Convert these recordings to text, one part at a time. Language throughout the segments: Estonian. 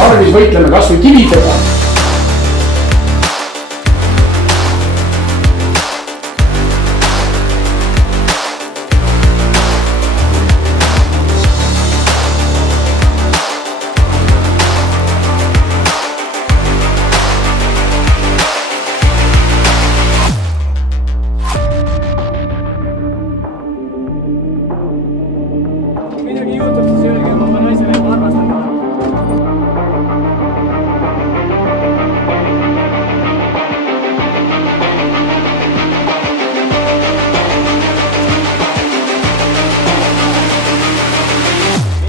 tarvis võitleme kas või kividega. Midagi juhtub, siis öelge, ma pean naisele juba arvestama.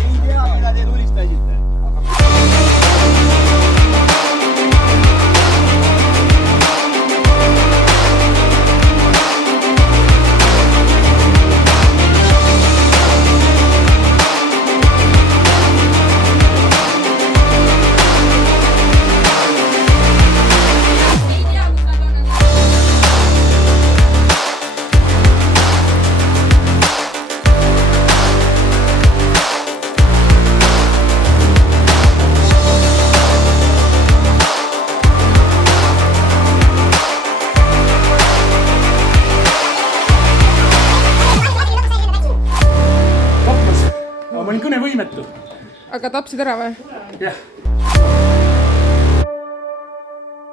Ei tea, mida te tulistasite. Ma olin kõnevõimetu. Aga tapsid ära või? Jah.